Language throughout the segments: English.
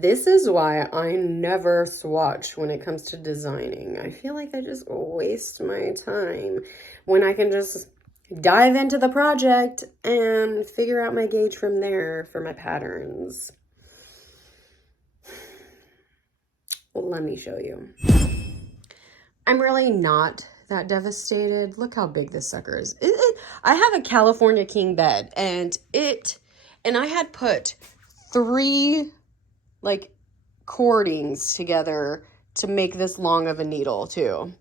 This is why I never swatch when it comes to designing. I feel like I just waste my time when I can just dive into the project and figure out my gauge from there for my patterns. Well, let me show you. I'm really not that devastated. Look how big this sucker is. I have a California king bed, and I had put 3 like cordings together to make this long of a needle too.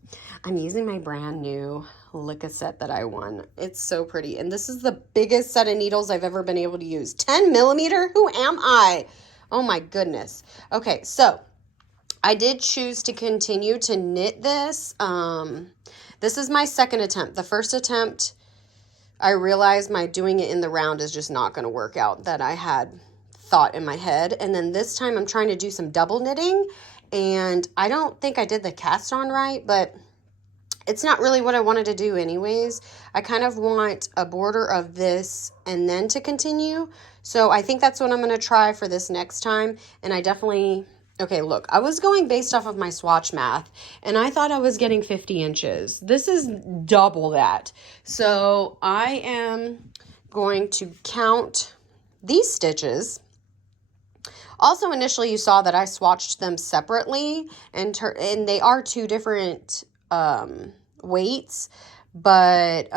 I'm using my brand new Licca set that I won. It's so pretty. And this is the biggest set of needles I've ever been able to use. 10 millimeter? Who am I? Oh my goodness. Okay, so I did choose to continue to knit this. This is my second attempt. The first attempt, I realized my doing it in the round is just not going to work out that I had thought in my head. And then this time I'm trying to do some double knitting, and I don't think I did the cast on right, but it's not really what I wanted to do anyways. I kind of want a border of this and then to continue. So I think that's what I'm going to try for this next time. And I definitely, okay, look, I was going based off of my swatch math, and I thought I was getting 50 inches. This is double that. So I am going to count these stitches. Also, initially you saw that I swatched them separately, and they are 2 different weights, but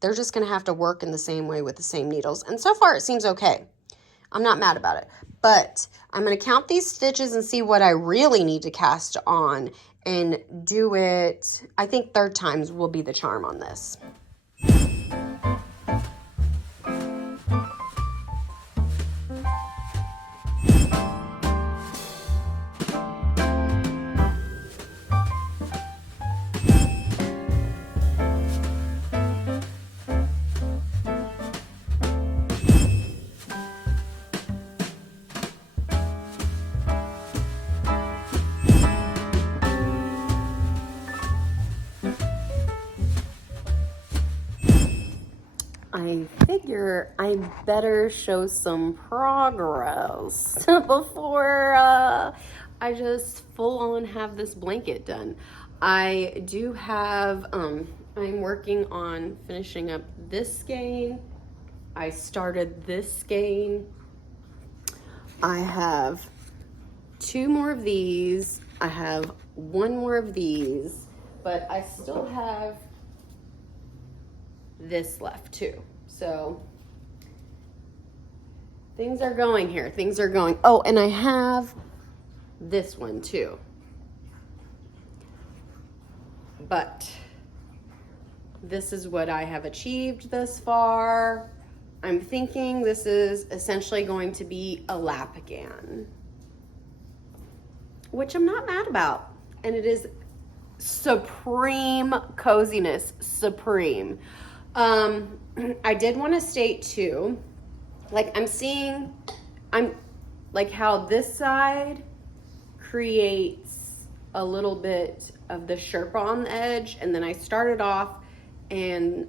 they're just going to have to work in the same way with the same needles. And so far it seems okay. I'm not mad about it, but I'm going to count these stitches and see what I really need to cast on and do it. I think 3rd times will be the charm on this. I figure I better show some progress before I just full on have this blanket done. I do have, I'm working on finishing up this skein. I started this skein. I have 2 more of these. I have 1 more of these, but I still have this left too. So things are going here. Things are going. Oh, and I have this one too. But this is what I have achieved thus far. I'm thinking this is essentially going to be a Lapghan, which I'm not mad about. And it is supreme coziness, supreme. I did want to state too, like I'm like how this side creates a little bit of the Sherpa on the edge, and then I started off and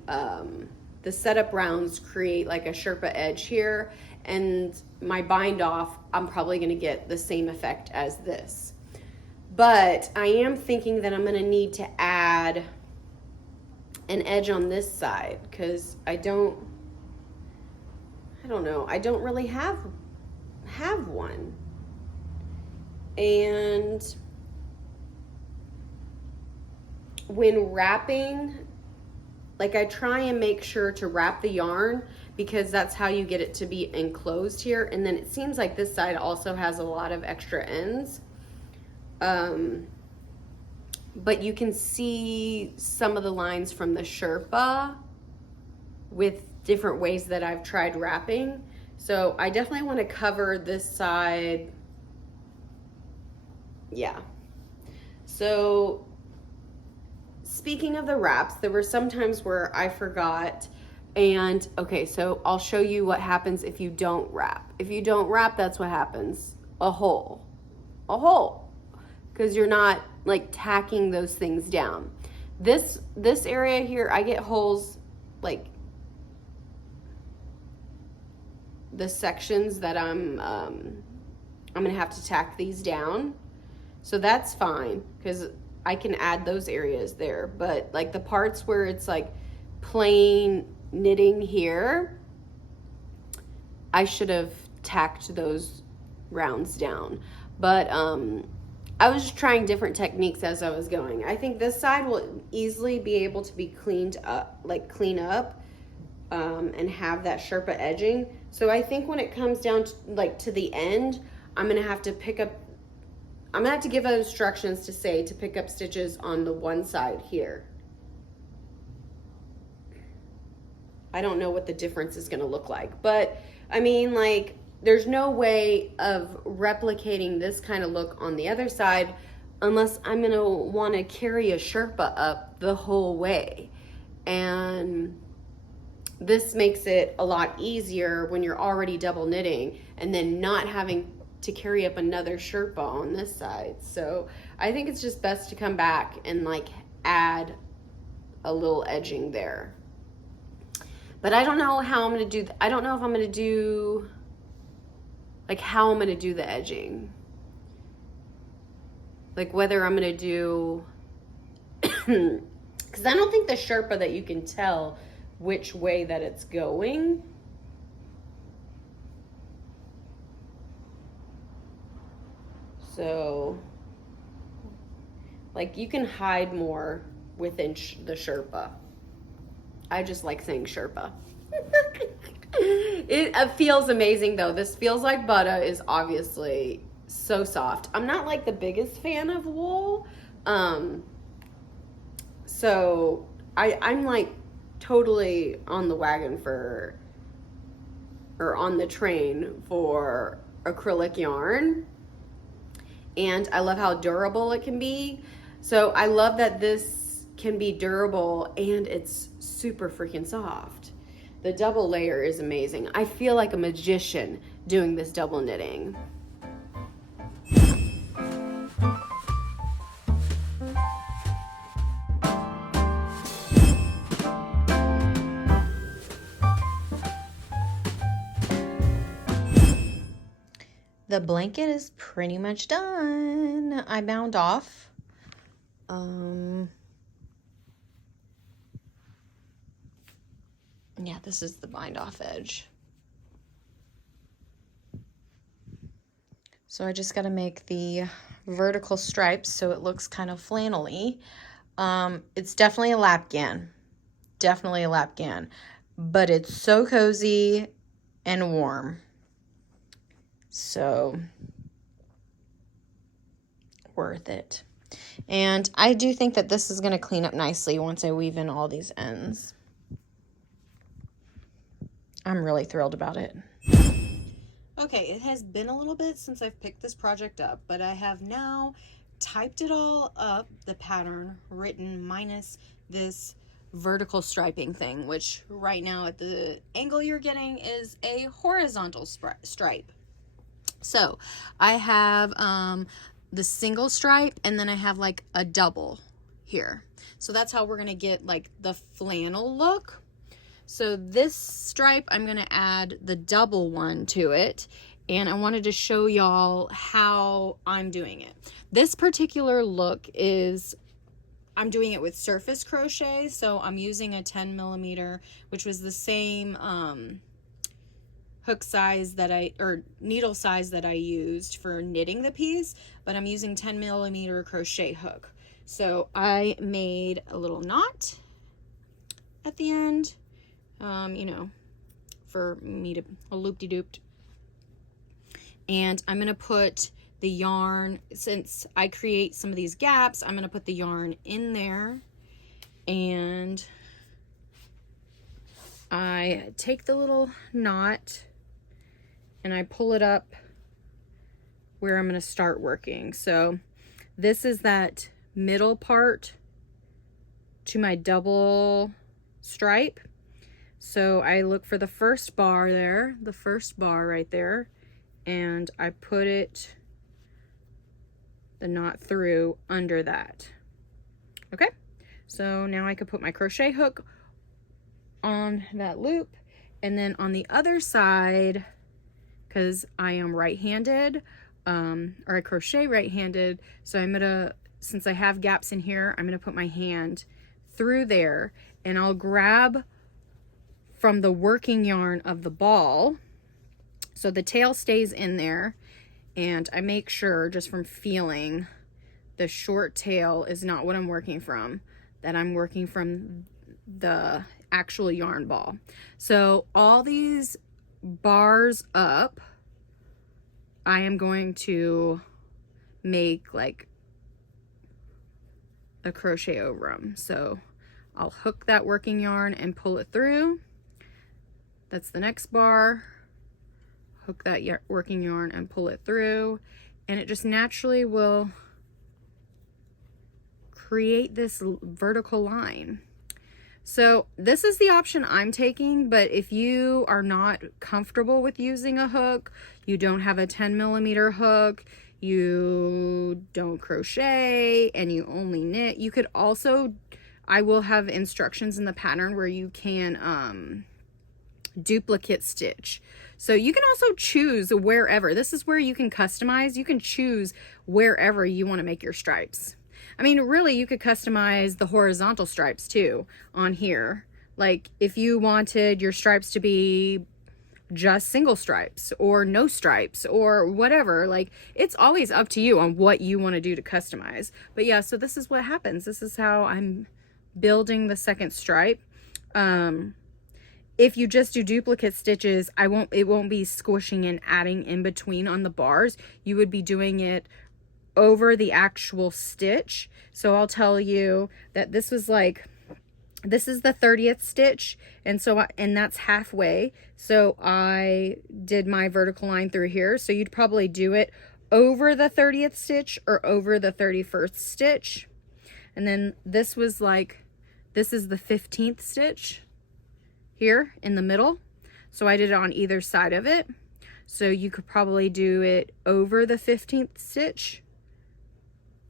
the setup rounds create like a Sherpa edge here, and my bind off, I'm probably going to get the same effect as this. But I am thinking that I'm going to need to add an edge on this side, because I don't know, I don't really have one. And when wrapping, like I try and make sure to wrap the yarn, because that's how you get it to be enclosed here. And then it seems like this side also has a lot of extra ends. But you can see some of the lines from the Sherpa with different ways that I've tried wrapping. So I definitely want to cover this side. Yeah. So speaking of the wraps, there were some times where I forgot. And okay, so I'll show you what happens if you don't wrap. If you don't wrap, that's what happens. A hole. Because you're not like tacking those things down. This area here, I get holes like the sections that I'm I'm gonna have to tack these down. So that's fine because I can add those areas there. But like the parts where it's like plain knitting here, I should have tacked those rounds down. But I was just trying different techniques as I was going. I think this side will easily be able to be cleaned up, like clean up, and have that Sherpa edging. So I think when it comes down to, like to the end, I'm gonna have to pick up, I'm gonna have to give instructions to say to pick up stitches on the one side here. I don't know what the difference is gonna look like, but I mean, like, there's no way of replicating this kind of look on the other side unless I'm gonna wanna carry a Sherpa up the whole way. And this makes it a lot easier when you're already double knitting and then not having to carry up another Sherpa on this side. So I think it's just best to come back and like add a little edging there. But I don't know how I'm gonna do, I don't know if I'm gonna do, like how I'm gonna do the edging. Like whether I'm gonna do, because I don't think the Sherpa that you can tell which way that it's going. So, like you can hide more within the Sherpa. I just like saying Sherpa. It feels amazing though. This feels like butter is obviously so soft. I'm not like the biggest fan of wool. So I'm like totally on the wagon for, or on the train for acrylic yarn. And I love how durable it can be. So I love that this can be durable and it's super freaking soft. The double layer is amazing. I feel like a magician doing this double knitting. The blanket is pretty much done. I bound off. Yeah, this is the bind off edge. So I just got to make the vertical stripes so it looks kind of flannel-y. It's definitely a Lapghan. Definitely a Lapghan. But it's so cozy and warm. So worth it. And I do think that this is going to clean up nicely once I weave in all these ends. I'm really thrilled about it. Okay, it has been a little bit since I've picked this project up, but I have now typed it all up, the pattern written minus this vertical striping thing, which right now at the angle you're getting is a horizontal stripe. So I have the single stripe and then I have like a double here. So that's how we're gonna get like the flannel look. So this stripe, I'm gonna add the double one to it, and I wanted to show y'all how I'm doing it. This particular look is, I'm doing it with surface crochet, so I'm using a 10 millimeter, which was the same hook size that or needle size that I used for knitting the piece, but I'm using 10 millimeter crochet hook. So I made a little knot at the end. You know, for me to a loop-de-dooped. And I'm going to put the yarn, since I create some of these gaps, I'm going to put the yarn in there. And I take the little knot and I pull it up where I'm going to start working. So this is that middle part to my double stripe. So I look for the first bar there, the first bar right there, and I put it, the knot through under that. Okay, so now I could put my crochet hook on that loop, and then on the other side, because I am right-handed, or I crochet right-handed. So I'm gonna, since I have gaps in here, I'm gonna put my hand through there, and I'll grab from the working yarn of the ball. So the tail stays in there, and I make sure just from feeling the short tail is not what I'm working from, that I'm working from the actual yarn ball. So all these bars up, I am going to make like a crochet over them. So I'll hook that working yarn and pull it through. That's the next bar. Hook that working yarn and pull it through, and it just naturally will create this vertical line. So this is the option I'm taking, but if you are not comfortable with using a hook, you don't have a 10mm hook, you don't crochet, and you only knit, you could also, I will have instructions in the pattern where you can duplicate stitch. So you can also choose wherever. This is where you can customize. You can choose wherever you want to make your stripes. I mean, really, you could customize the horizontal stripes too on here. Like if you wanted your stripes to be just single stripes or no stripes or whatever, like it's always up to you on what you want to do to customize. But yeah, so this is what happens. This is how I'm building the second stripe. If you just do duplicate stitches, it won't be squishing and adding in between on the bars. You would be doing it over the actual stitch. So I'll tell you that this is the 30th stitch, and that's halfway. So I did my vertical line through here. So you'd probably do it over the 30th stitch or over the 31st stitch. And then this is the 15th stitch here in the middle. So I did it on either side of it. So you could probably do it over the 15th stitch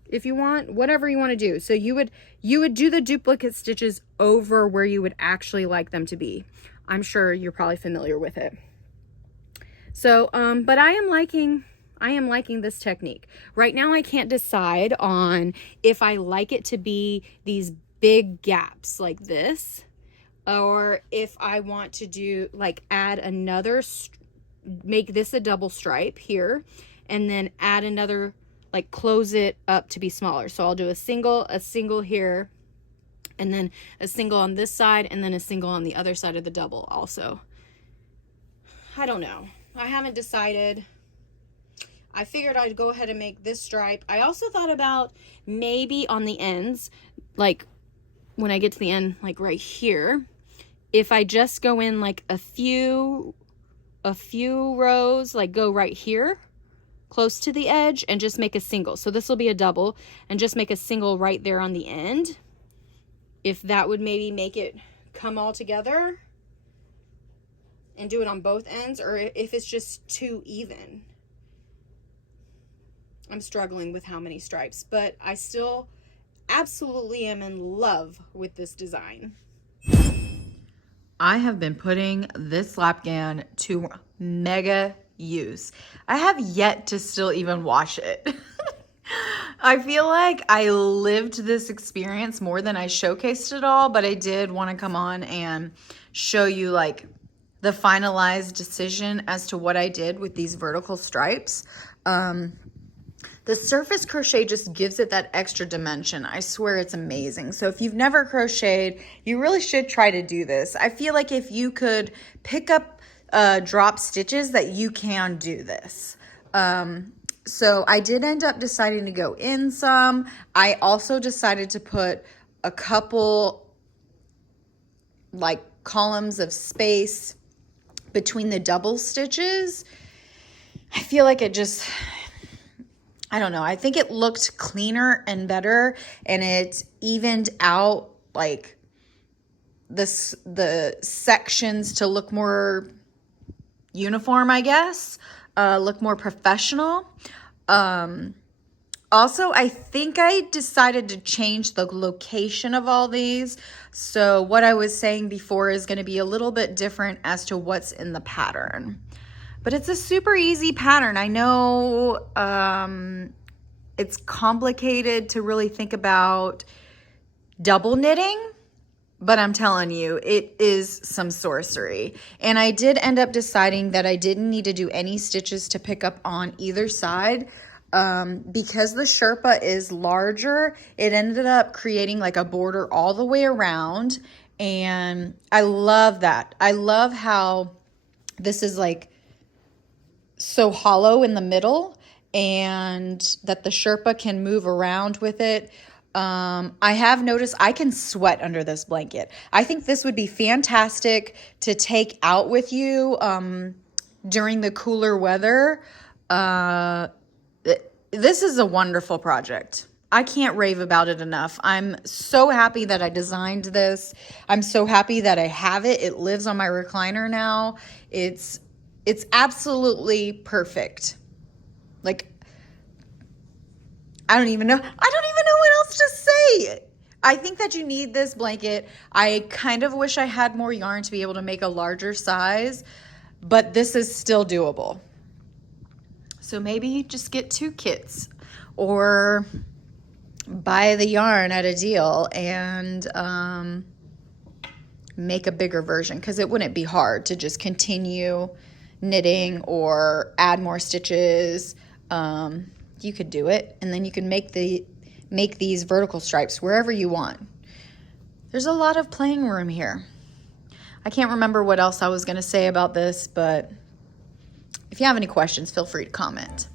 if you want, whatever you want to do. So you would do the duplicate stitches over where you would actually like them to be. I'm sure you're probably familiar with it. So, but I am liking this technique. Right now I can't decide on if I like it to be these big gaps like this, or if I want to do like add another, make this a double stripe here, and then add another, like close it up to be smaller. So I'll do a single here, and then a single on this side, and then a single on the other side of the double also. I don't know. I haven't decided. I figured I'd go ahead and make this stripe. I also thought about maybe on the ends, like when I get to the end, like right here, if I just go in like a few rows, like go right here close to the edge and just make a single. So this will be a double, and just make a single right there on the end. If that would maybe make it come all together, and do it on both ends, or if it's just too even. I'm struggling with how many stripes, but I still absolutely am in love with this design. I have been putting this Lapghan to mega use. I have yet to still even wash it. I feel like I lived this experience more than I showcased it all, but I did want to come on and show you like the finalized decision as to what I did with these vertical stripes. The surface crochet just gives it that extra dimension. I swear it's amazing. So if you've never crocheted, you really should try to do this. I feel like if you could pick up drop stitches, that you can do this. So I did end up deciding to go in some. I also decided to put a couple like columns of space between the double stitches. I feel like it just, I don't know. I think it looked cleaner and better, and it evened out like the sections to look more uniform, I guess, look more professional. Also, I think I decided to change the location of all these. So what I was saying before is going to be a little bit different as to what's in the pattern. But it's a super easy pattern. I know it's complicated to really think about double knitting, but I'm telling you, it is some sorcery. And I did end up deciding that I didn't need to do any stitches to pick up on either side. Because the Sherpa is larger, it ended up creating like a border all the way around. And I love that. I love how this is like so hollow in the middle and that the Sherpa can move around with it. I have noticed I can sweat under this blanket. I think this would be fantastic to take out with you during the cooler weather. This is a wonderful project. I can't rave about it enough. I'm so happy that I designed this. I'm so happy that I have it. It lives on my recliner now. It's absolutely perfect. Like, I don't even know what else to say. I think that you need this blanket. I kind of wish I had more yarn to be able to make a larger size, but this is still doable. So maybe just get 2 kits or buy the yarn at a deal and make a bigger version, because it wouldn't be hard to just continue knitting or add more stitches. You could do it, and then you can make these vertical stripes wherever you want. There's a lot of playing room here. I can't remember what else I was going to say about this, but if you have any questions, feel free to comment.